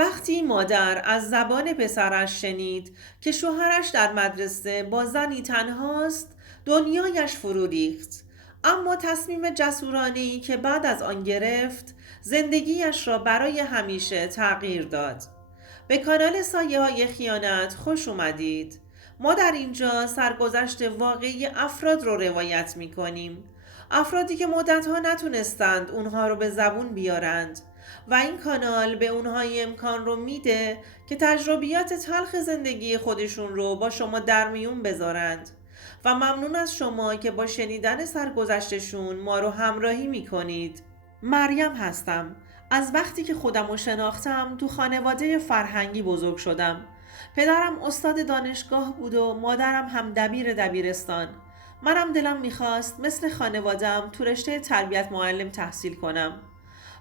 وقتی مادر از زبان پسرش شنید که شوهرش در مدرسه با زنی تنهاست، دنیایش فرو ریخت. اما تصمیم جسورانه‌ای که بعد از آن گرفت، زندگیش را برای همیشه تغییر داد. به کانال سایه های خیانت خوش اومدید. ما در اینجا سرگذشت واقعی افراد رو روایت می کنیم. افرادی که مدتها نتونستند اونها رو به زبون بیارند و این کانال به اونها امکان رو میده که تجربیات تلخ زندگی خودشون رو با شما در میون بذارند و ممنون از شما که با شنیدن سرگذشتشون ما رو همراهی میکنید. مریم هستم. از وقتی که خودم رو شناختم تو خانواده فرهنگی بزرگ شدم. پدرم استاد دانشگاه بود و مادرم هم دبیر دبیرستان. منم دلم میخواست مثل خانوادم تو رشته تربیت معلم تحصیل کنم.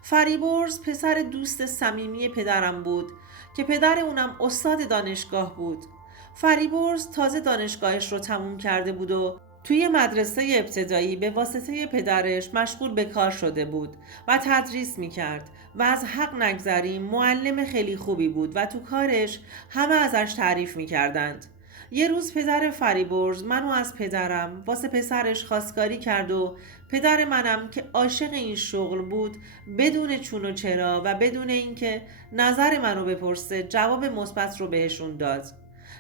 فریبرز پسر دوست صمیمی پدرم بود که پدر اونم استاد دانشگاه بود. فریبرز تازه دانشگاهش رو تموم کرده بود و توی مدرسه ابتدایی به واسطه پدرش مشغول به کار شده بود و تدریس میکرد و از حق نگذریم معلم خیلی خوبی بود و تو کارش همه ازش تعریف میکردند. یه روز پدر فریبرز منو از پدرم واسه پسرش خواستگاری کرد و پدر منم که عاشق این شغل بود بدون چون و چرا و بدون اینکه نظر منو بپرسه جواب مثبت رو بهشون داد.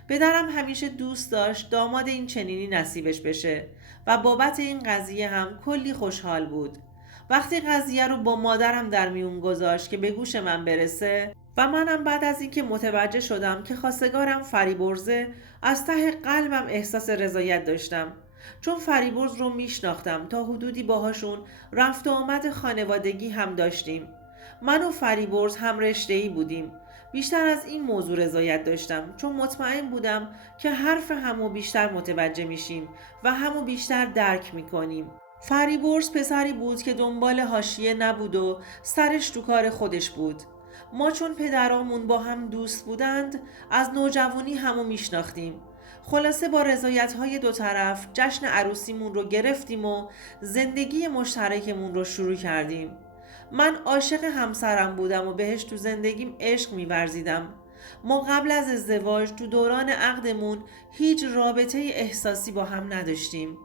پدرم همیشه دوست داشت داماد این چنینی نصیبش بشه و بابت این قضیه هم کلی خوشحال بود. وقتی قضیه رو با مادرم در میون گذاشت که به گوش من برسه و منم بعد از اینکه متوجه شدم که خواستگارم فریبرزه، از ته قلبم احساس رضایت داشتم، چون فریبرز رو میشناختم، تا حدودی باهاشون رفت و آمد خانوادگی هم داشتیم. من و فریبرز هم رشته‌ای بودیم. بیشتر از این موضوع رضایت داشتم چون مطمئن بودم که حرف همو بیشتر متوجه میشیم و همو بیشتر درک میکنیم. فریبرز پسری بود که دنبال حاشیه نبود و سرش تو کار خودش بود. ما چون پدرامون با هم دوست بودند از نوجوانی همو میشناختیم. خلاصه با رضایت‌های دو طرف جشن عروسیمون رو گرفتیم و زندگی مشترکمون رو شروع کردیم. من عاشق همسرم بودم و بهش تو زندگیم عشق می‌ورزیدم. ما قبل از ازدواج تو دوران عقدمون هیچ رابطه احساسی با هم نداشتیم.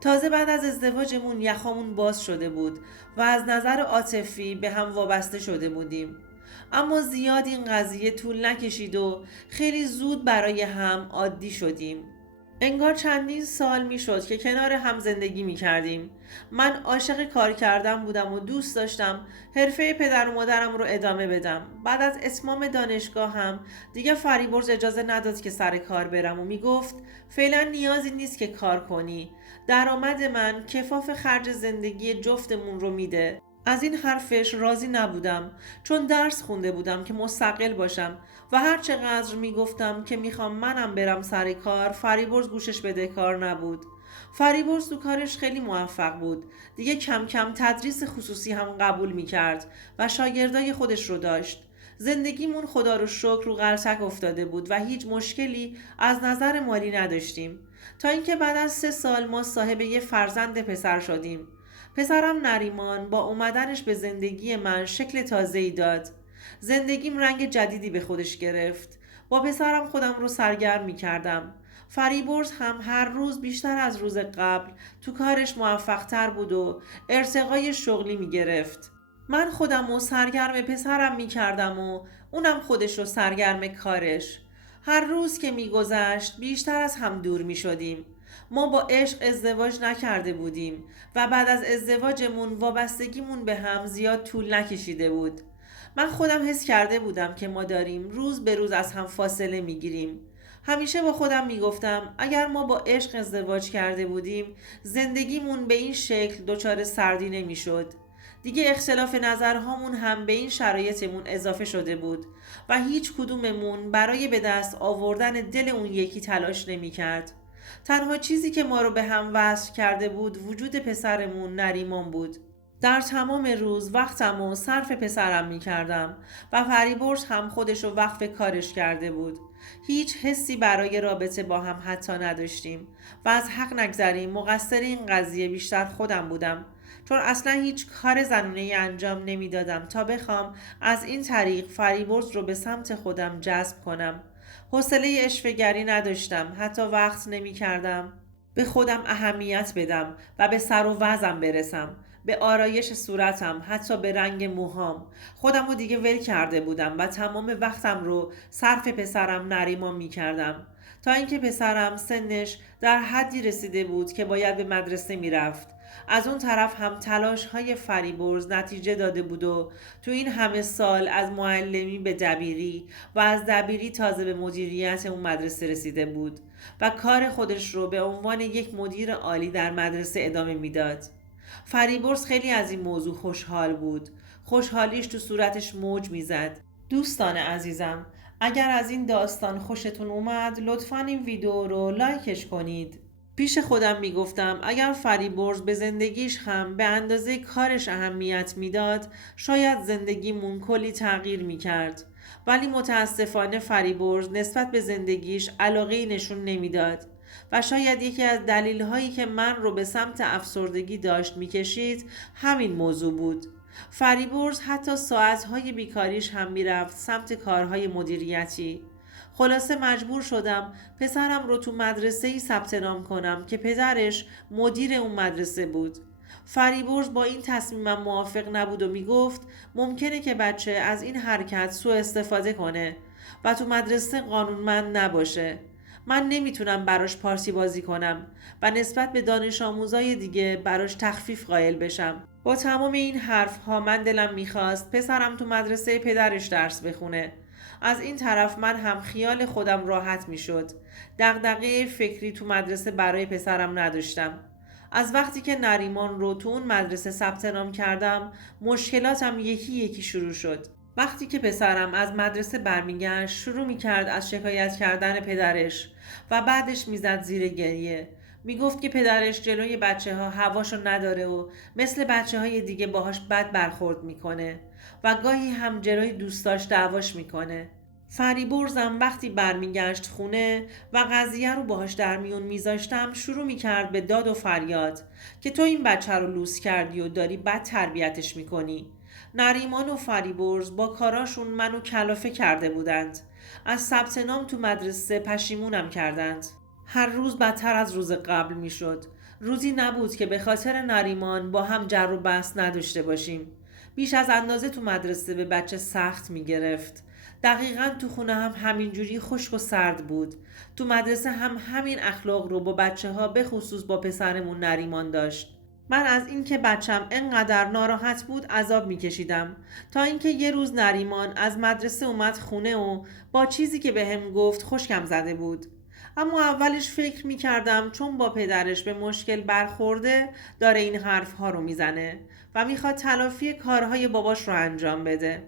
تازه بعد از ازدواجمون یخامون باز شده بود و از نظر عاطفی به هم وابسته شده بودیم. اما زیاد این قضیه طول نکشید و خیلی زود برای هم عادی شدیم. انگار چندین سال می شد که کنار هم زندگی می کردیم. من عاشق کار کردن بودم و دوست داشتم حرفه پدر و مادرم رو ادامه بدم. بعد از اتمام دانشگاه هم دیگه فریبرز اجازه نداد که سر کار برم و می گفت فعلا نیازی نیست که کار کنی. درآمد من کفاف خرج زندگی جفتمون رو میده. از این حرفش راضی نبودم، چون درس خونده بودم که مستقل باشم و هر چقدر میگفتم که میخوام منم برم سر کار، فریبرز گوشش بده کار نبود. فریبرز تو کارش خیلی موفق بود. دیگه کم کم تدریس خصوصی هم قبول میکرد و شاگردای خودش رو داشت. زندگیمون خدا رو شکر رو غلطک افتاده بود و هیچ مشکلی از نظر مالی نداشتیم، تا اینکه بعد از 3 سال ما صاحب یه فرزند پسر شدیم. پسرم نریمان با اومدنش به زندگی من شکل تازه‌ای داد. زندگیم رنگ جدیدی به خودش گرفت. با پسرم خودم رو سرگرم می کردم. فریبرز هم هر روز بیشتر از روز قبل تو کارش موفق‌تر بود و ارتقای شغلی می گرفت. من خودم رو سرگرم پسرم می کردم و اونم خودش رو سرگرم کارش. هر روز که می گذشت بیشتر از هم دور می شدیم. ما با عشق ازدواج نکرده بودیم و بعد از ازدواجمون وابستگیمون به هم زیاد طول نکشیده بود. من خودم حس کرده بودم که ما داریم روز به روز از هم فاصله میگیریم. همیشه با خودم میگفتم اگر ما با عشق ازدواج کرده بودیم زندگیمون به این شکل دچار سردی نمیشد. دیگه اختلاف نظرهامون هم به این شرایطمون اضافه شده بود و هیچ کدوممون برای به دست آوردن دل اون یکی تلاش نمیکرد. تنها چیزی که ما رو به هم وصل کرده بود وجود پسرمون نریمان بود. در تمام روز وقتم و صرف پسرم می کردم و فریبرز هم خودش رو وقف کارش کرده بود. هیچ حسی برای رابطه با هم حتی نداشتیم و از حق نگذریم مقصر این قضیه بیشتر خودم بودم، چون اصلا هیچ کار زنونه‌ای انجام نمیدادم تا بخوام از این طریق فریبرز رو به سمت خودم جذب کنم. حوصله اشوه‌گری نداشتم، حتی وقت نمی کردم به خودم اهمیت بدم و به سر و وضعم برسم، به آرایش صورتم، حتی به رنگ موهام. خودم رو دیگه ول کرده بودم و تمام وقتم رو صرف پسرم نریمان می کردم، تا اینکه پسرم سنش در حدی رسیده بود که باید به مدرسه می رفت. از اون طرف هم تلاش های فریبرز نتیجه داده بود و تو این همه سال از معلمی به دبیری و از دبیری تازه به مدیریت اون مدرسه رسیده بود و کار خودش رو به عنوان یک مدیر عالی در مدرسه ادامه میداد. فریبرز خیلی از این موضوع خوشحال بود. خوشحالیش تو صورتش موج میزد. دوستان عزیزم، اگر از این داستان خوشتون اومد لطفاً این ویدیو رو لایکش کنید. پیش خودم میگفتم اگر فریبرز به زندگیش هم به اندازه کارش اهمیت میداد شاید زندگیمون کلی تغییر میکرد، ولی متاسفانه فریبرز نسبت به زندگیش علاقه‌ای نشون نمیداد و شاید یکی از دلایلی که من رو به سمت افسردگی داشت میکشید همین موضوع بود. فریبرز حتی ساعتهای بیکاریش هم میرفت سمت کارهای مدیریتی. خلاصه مجبور شدم پسرم رو تو مدرسه‌ای ثبت نام کنم که پدرش مدیر اون مدرسه بود. فریبرز با این تصمیمم موافق نبود و میگفت ممکنه که بچه از این حرکت سوء استفاده کنه و تو مدرسه قانونمند نباشه. من نمیتونم براش پارسی بازی کنم و نسبت به دانش آموزای دیگه براش تخفیف قائل بشم. با تمام این حرف ها من دلم میخواست پسرم تو مدرسه پدرش درس بخونه. از این طرف من هم خیال خودم راحت میشد. دغدغه فکری تو مدرسه برای پسرم نداشتم. از وقتی که نریمان رو تو اون مدرسه ثبت نام کردم مشکلاتم یکی یکی شروع شد. وقتی که پسرم از مدرسه برمیگشت شروع میکرد از شکایت کردن پدرش و بعدش میزد زیر گریه. میگفت که پدرش جلوی بچه ها هواشو نداره و مثل بچه های دیگه باهاش بد برخورد میکنه و گاهی هم جلوی دوستاش دعواش میکنه. فریبرزم وقتی برمیگشت خونه و قضیه رو باهاش در میون میذاشتم شروع میکرد به داد و فریاد که تو این بچه رو لوس کردی و داری بد تربیتش میکنی. نریمان و فریبرز با کاراشون منو کلافه کرده بودند. از ثبت نام تو مدرسه پشیمونم کردند. هر روز بدتر از روز قبل میشد. روزی نبود که به خاطر نریمان با هم جر و بحث نداشته باشیم. بیش از اندازه تو مدرسه به بچه سخت میگرفت. دقیقاً تو خونه هم همینجوری خشک و سرد بود. تو مدرسه هم همین اخلاق رو با بچه ها به خصوص با پسرمون نریمان داشت. من از اینکه بچم انقدر ناراحت بود عذاب میکشیدم تا اینکه یه روز نریمان از مدرسه اومد خونه و با چیزی که بهم گفت خشکم زده بود. اما اولش فکر میکردم چون با پدرش به مشکل برخورده داره این حرف ها رو میزنه و میخواد تلافی کارهای باباش رو انجام بده.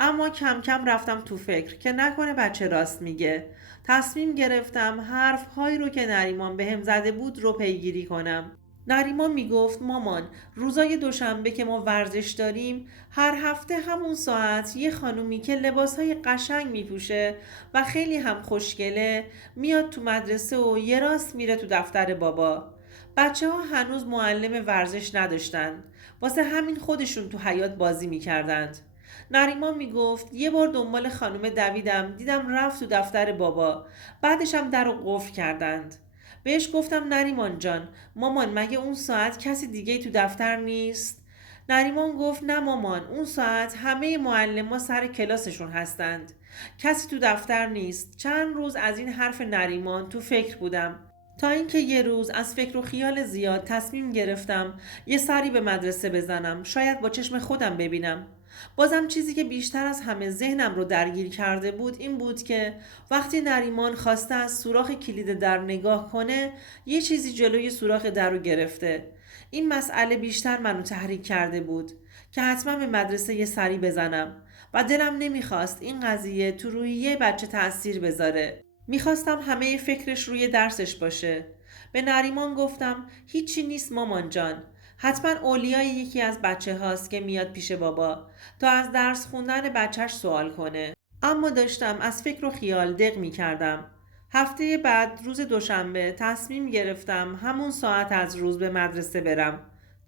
اما کم کم رفتم تو فکر که نکنه بچه راست میگه. تصمیم گرفتم حرف هایی رو که نریمان بهم زده بود رو پیگیری کنم. نریمان میگفت مامان روزای دوشنبه که ما ورزش داریم هر هفته همون ساعت یه خانومی که لباسهای قشنگ میپوشه و خیلی هم خوشگله میاد تو مدرسه و یه راست میره تو دفتر بابا. بچه ها هنوز معلم ورزش نداشتن، واسه همین خودشون تو حیاط بازی میکردند. نریمان میگفت یه بار دنبال خانم دویدم دیدم رفت تو دفتر بابا، بعدش هم در رو قفل کردند. بهش گفتم نریمان جان مامان مگه اون ساعت کسی دیگه تو دفتر نیست؟ نریمان گفت نه مامان اون ساعت همه معلم‌ها سر کلاسشون هستند، کسی تو دفتر نیست. چند روز از این حرف نریمان تو فکر بودم تا اینکه یه روز از فکر و خیال زیاد تصمیم گرفتم یه سری به مدرسه بزنم، شاید با چشم خودم ببینم. بازم چیزی که بیشتر از همه ذهنم رو درگیر کرده بود این بود که وقتی نریمان خواسته از سوراخ کلید در نگاه کنه یه چیزی جلوی سوراخ در رو گرفته. این مسئله بیشتر منو تحریک کرده بود که حتما به مدرسه یه سری بزنم و دلم نمیخواست این قضیه تو روی یه بچه تأثیر بذاره. میخواستم همه فکرش روی درسش باشه. به نریمان گفتم هیچی نیست مامان جان، حتما اولیای یکی از بچه هاست که میاد پیش بابا تا از درس خوندن بچهش سوال کنه. اما داشتم از فکر و خیال دق می کردم. هفته بعد روز دوشنبه تصمیم گرفتم همون ساعت از روز به مدرسه برم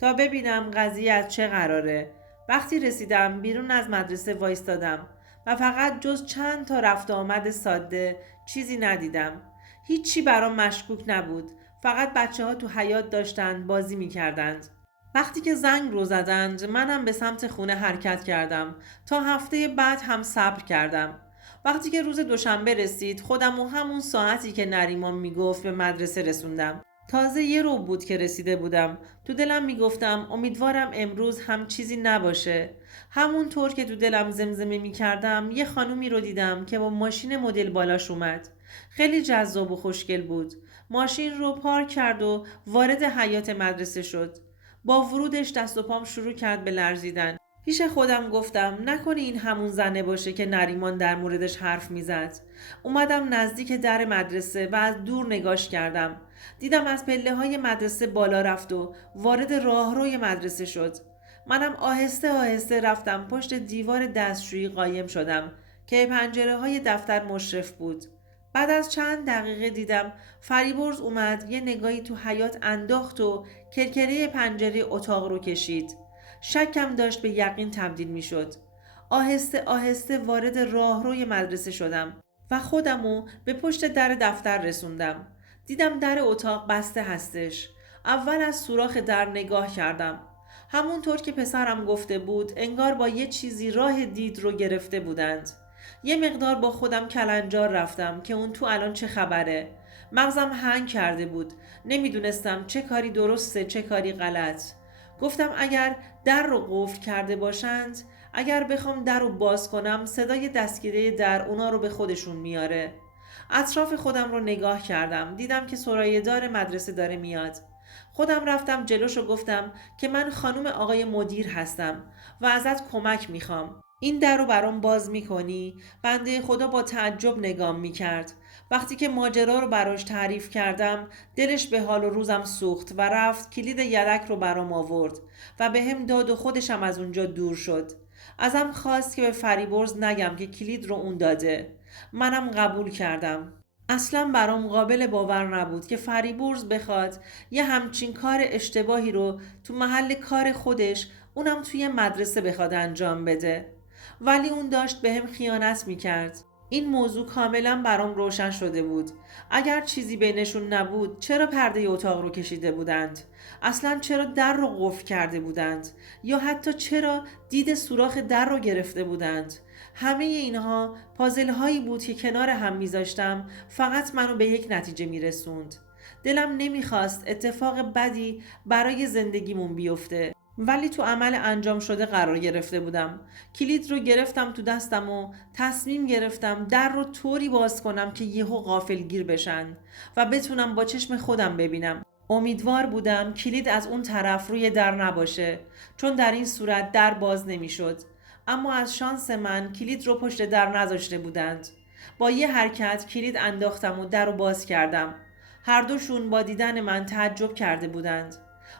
تا ببینم قضیه از چه قراره. وقتی رسیدم بیرون از مدرسه وایستادم و فقط جز چند تا رفت و آمد ساده چیزی ندیدم. هیچی برام مشکوک نبود. فقط بچه ها تو حیاط داشتن بازی می کردند. وقتی که زنگ رو زدند منم به سمت خونه حرکت کردم تا هفته بعد هم صبر کردم. وقتی که روز دوشنبه رسید خودم و همون ساعتی که نریمان میگفت به مدرسه رسوندم. تازه یه رو بود که رسیده بودم. تو دلم میگفتم امیدوارم امروز هم چیزی نباشه. همونطور که تو دلم زمزمه میکردم یه خانومی رو دیدم که با ماشین مدل بالاش اومد. خیلی جذاب و خوشگل بود. ماشین رو پارک کرد و وارد حیاط مدرسه شد. با ورودش دست و پام شروع کرد به لرزیدن. پیش خودم گفتم نکنه این همون زنه باشه که نریمان در موردش حرف میزد. اومدم نزدیک در مدرسه و از دور نگاش کردم. دیدم از پله های مدرسه بالا رفت و وارد راهروی مدرسه شد. منم آهسته آهسته رفتم پشت دیوار دستشویی قایم شدم که پنجره های دفتر مشرف بود. بعد از چند دقیقه دیدم فریبرز اومد یه نگاهی تو حیاط انداخت و کرکره پنجره اتاق رو کشید. شکم داشت به یقین تبدیل می شد. آهسته آهسته وارد راهروی مدرسه شدم و خودمو به پشت در دفتر رسوندم. دیدم در اتاق بسته هستش. اول از سوراخ در نگاه کردم. همونطور که پسرم گفته بود انگار با یه چیزی راه دید رو گرفته بودند. یه مقدار با خودم کلنجار رفتم که اون تو الان چه خبره. مغزم هنگ کرده بود. نمیدونستم چه کاری درسته چه کاری غلط. گفتم اگر در رو قفل کرده باشند، اگر بخوام در رو باز کنم صدای دستگیره در اونا رو به خودشون میاره. اطراف خودم رو نگاه کردم. دیدم که سرایه‌دار مدرسه داره میاد. خودم رفتم جلوش و گفتم که من خانم آقای مدیر هستم و ازت کمک میخوام. این در رو برام باز میکنی؟ بنده خدا با تعجب نگام میکرد. وقتی که ماجرا رو براش تعریف کردم دلش به حال و روزم سوخت و رفت کلید یدک رو برام آورد و به هم داد و خودشم از اونجا دور شد. ازم خواست که به فریبرز نگم که کلید رو اون داده. منم قبول کردم. اصلا برام قابل باور نبود که فریبرز بخواد یه همچین کار اشتباهی رو تو محل کار خودش اونم توی مدرسه بخواد انجام بده. ولی اون داشت به هم خیانت میکرد. این موضوع کاملا برام روشن شده بود. اگر چیزی بینشون نبود چرا پرده اتاق رو کشیده بودند؟ اصلا چرا در رو قفل کرده بودند؟ یا حتی چرا دید سوراخ در رو گرفته بودند؟ همه اینها پازل هایی بود که کنار هم میذاشتم فقط منو به یک نتیجه میرسوند. دلم نمیخواست اتفاق بدی برای زندگیمون بیفته. ولی تو عمل انجام شده قرار گرفته بودم. کلید رو گرفتم تو دستم و تصمیم گرفتم در رو طوری باز کنم که یهو غافلگیر بشن و بتونم با چشم خودم ببینم. امیدوار بودم کلید از اون طرف روی در نباشه چون در این صورت در باز نمیشد. اما از شانس من کلید رو پشت در نذاشته بودند. با یه حرکت کلید انداختم و در رو باز کردم. هر دوشون با دیدن من تعجب کرده بودند.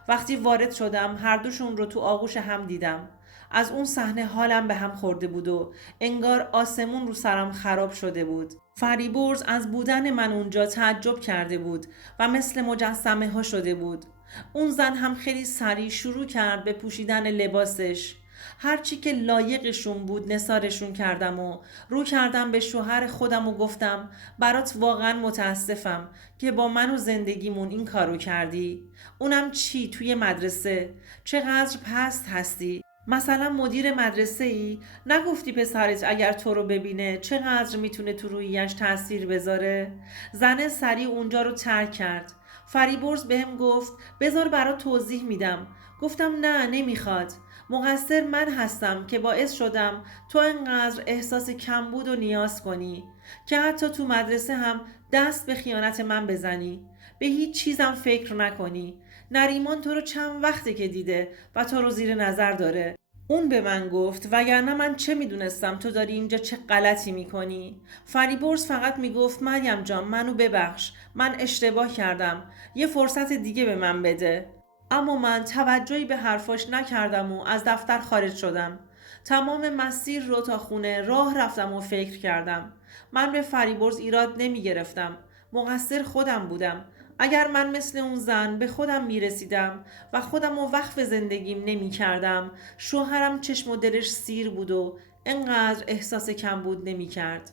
وقتی وارد شدم هر دوشون رو تو آغوش هم دیدم. از اون صحنه حالم به هم خورده بود و انگار آسمون رو سرم خراب شده بود. فریبرز از بودن من اونجا تعجب کرده بود و مثل مجسمه ها شده بود. اون زن هم خیلی سریع شروع کرد به پوشیدن لباسش. هرچی که لایقشون بود نثارشون کردم و رو کردم به شوهر خودم و گفتم برات واقعا متاسفم که با من و زندگیمون این کارو کردی. اونم چی توی مدرسه؟ چقدر پست هستی؟ مثلا مدیر مدرسه ای؟ نگفتی پسرت اگر تو رو ببینه چقدر میتونه تو رویش تاثیر بذاره؟ زن سریع اونجا رو ترک کرد. فریبرز بهم گفت بذار برات توضیح میدم. گفتم نه نمیخواد. مقصر من هستم که باعث شدم تو انقدر احساس کمبود و نیاز کنی که حتی تو مدرسه هم دست به خیانت من بزنی. به هیچ چیزم فکر نکنی. نریمان تو رو چند وقته که دیده و تو رو زیر نظر داره. اون به من گفت وگرنه من چه میدونستم تو داری اینجا چه غلطی میکنی. فریبرز فقط میگفت مریم جان منو ببخش، من اشتباه کردم، یه فرصت دیگه به من بده. اما من توجهی به حرفاش نکردم و از دفتر خارج شدم. تمام مسیر رو تا خونه راه رفتم و فکر کردم. من به فریبرز ایراد نمی گرفتم. مقصر خودم بودم. اگر من مثل اون زن به خودم می رسیدم و خودم رو وقف زندگیم نمی کردم، شوهرم چشم و دلش سیر بود و انقدر احساس کمبود نمی کرد.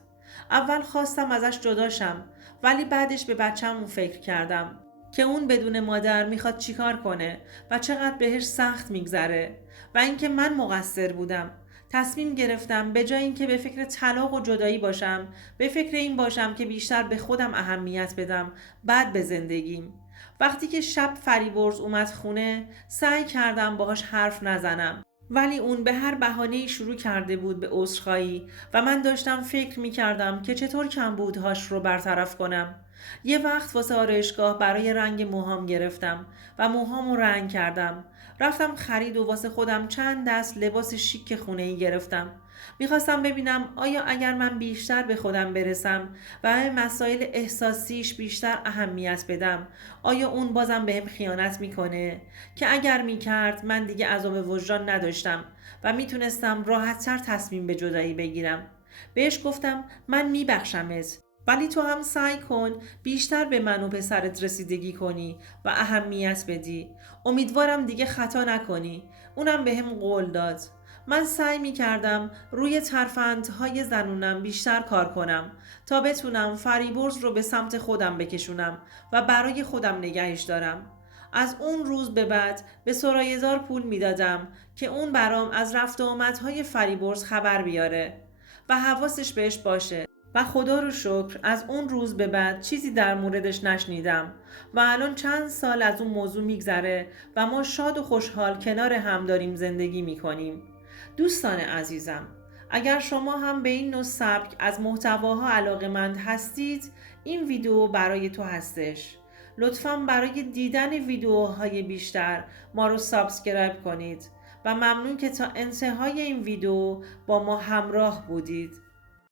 اول خواستم ازش جداشم، ولی بعدش به بچه‌مون فکر کردم که اون بدون مادر میخواد چیکار کنه و چقدر بهش سخت میگذره و اینکه من مقصر بودم. تصمیم گرفتم به جای اینکه به فکر طلاق و جدایی باشم، به فکر این باشم که بیشتر به خودم اهمیت بدم، بعد به زندگیم. وقتی که شب فریبرز اومد خونه، سعی کردم باهاش حرف نزنم، ولی اون به هر بهانه‌ای شروع کرده بود به عذرخواهی و من داشتم فکر می‌کردم که چطور کمبودهاش رو برطرف کنم. یه وقت واسه آرایشگاه برای رنگ موهام گرفتم و موهامو رنگ کردم. رفتم خرید و واسه خودم چند دست لباس شیک خونه‌ای گرفتم. میخواستم ببینم آیا اگر من بیشتر به خودم برسم و به مسائل احساسیش بیشتر اهمیت بدم، آیا اون بازم بهم خیانت میکنه؟ که اگر میکرد من دیگه عذاب وجدان نداشتم و میتونستم راحتتر تصمیم به جدایی بگیرم. بهش گفتم من میبخشمت، ولی تو هم سعی کن بیشتر به من و پسرت رسیدگی کنی و اهمیت بدی. امیدوارم دیگه خطا نکنی. اونم بهم قول داد. من سعی می کردم روی ترفندهای زنونم بیشتر کار کنم تا بتونم فریبرز رو به سمت خودم بکشونم و برای خودم نگهش دارم. از اون روز به بعد به سرایزار پول میدادم که اون برام از رفت و آمدهای فریبرز خبر بیاره و حواسش بهش باشه. و خدا رو شکر از اون روز به بعد چیزی در موردش نشنیدم و الان چند سال از اون موضوع میگذره و ما شاد و خوشحال کنار هم داریم زندگی میکنیم. دوستان عزیزم، اگر شما هم به این نوع سبک از محتواها علاقه‌مند هستید، این ویدیو برای تو هستش. لطفاً برای دیدن ویدیوهای بیشتر ما رو سابسکرایب کنید و ممنون که تا انتهای این ویدیو با ما همراه بودید.